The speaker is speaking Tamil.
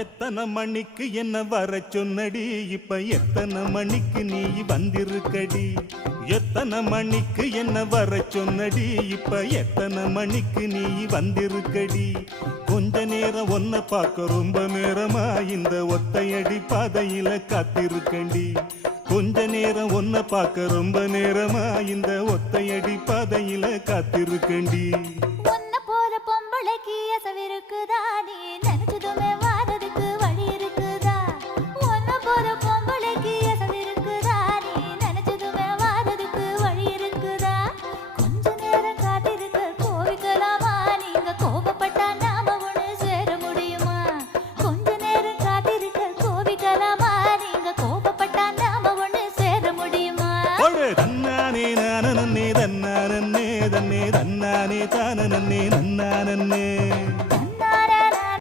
எத்தனை மணிக்கு என்ன வர சொன்னடி, இப்ப எத்தனை மணிக்கு நீ வந்திருக்கடி. எத்தனை மணிக்கு என்ன வர சொன்னடி, இப்ப எத்தனை மணிக்கு நீ வந்திருக்கடி. கொஞ்ச நேரம் ஒன்ன பார்க்க ரொம்ப நேரமா இந்த ஒத்தையடி பாதையில காத்திருக்கண்டி. கொஞ்ச நேரம் ஒன்ன பார்க்க ரொம்ப நேரமா இந்த ஒத்தையடி பாதையில காத்திருக்கண்டி.